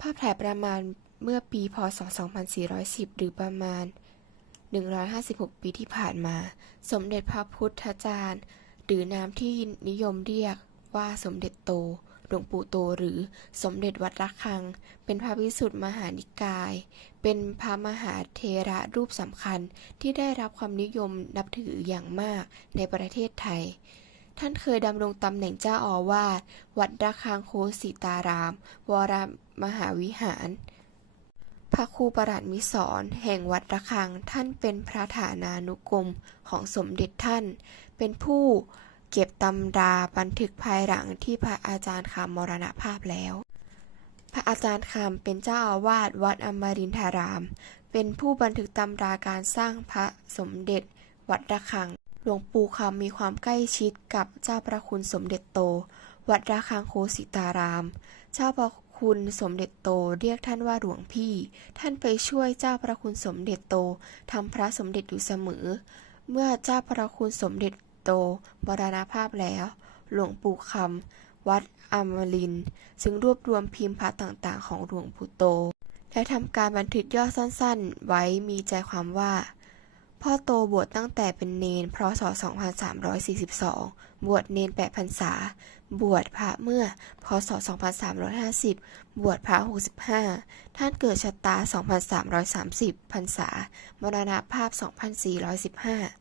ภาพถ่ายประมาณเมื่อปีพศ 2410 หรือประมาณ 156 ปีที่ผ่านมา สมเด็จพระพุทธจารย์ หรือนามที่นิยมเรียกว่าสมเด็จโต หลวงปู่โตหรือสมเด็จวัดระฆัง เป็นพระวิสุทธิมหานิกาย เป็นพระมหาเทระรูปสำคัญที่ได้รับความนิยมนับถืออย่างมากในประเทศไทย ท่านเคยดำรงตำแหน่งเจ้าอาวาสวัดระฆังโคสิตาราม วรมหาวิหาร พระครูประหลัดมิสรแห่งวัดระฆังท่านเป็นพระฐานานุกรมของสมเด็จท่าน เป็นผู้เก็บตำราบันทึกภายหลังที่พระอาจารย์คำมรณภาพแล้ว พระอาจารย์คำเป็นเจ้าอาวาสวัดอมรินทาราม เป็นผู้บันทึกตำราการสร้างพระสมเด็จวัดระฆัง หลวงปู่คำมีความใกล้ชิดกับเจ้าประคุณสมเด็จโต วัดระฆังโคสิตาราม เจ้าพระคุณสมเด็จโตเรียกท่านว่าหลวงพี่ ท่านไปช่วยเจ้าพระคุณสมเด็จโตทำพระสมเด็จอยู่เสมอ เมื่อเจ้าพระคุณสมเด็จโตมรณภาพแล้ว หลวงปู่คำวัดอมรินทร์ซึ่งรวบรวมพิมพ์พระต่างๆ ของหลวงปู่โต และทำการบันทึกย่อสั้นๆ ไว้มีใจความว่า พ่อโตบวชตั้งแต่เป็นเนนพศ 2342 บวชเนน8พรรษา บวชพระเมื่อ พศ 2350 บวชพระ 65 ท่านเกิดชะตา 2330 พรรษา มรณภาพ 2415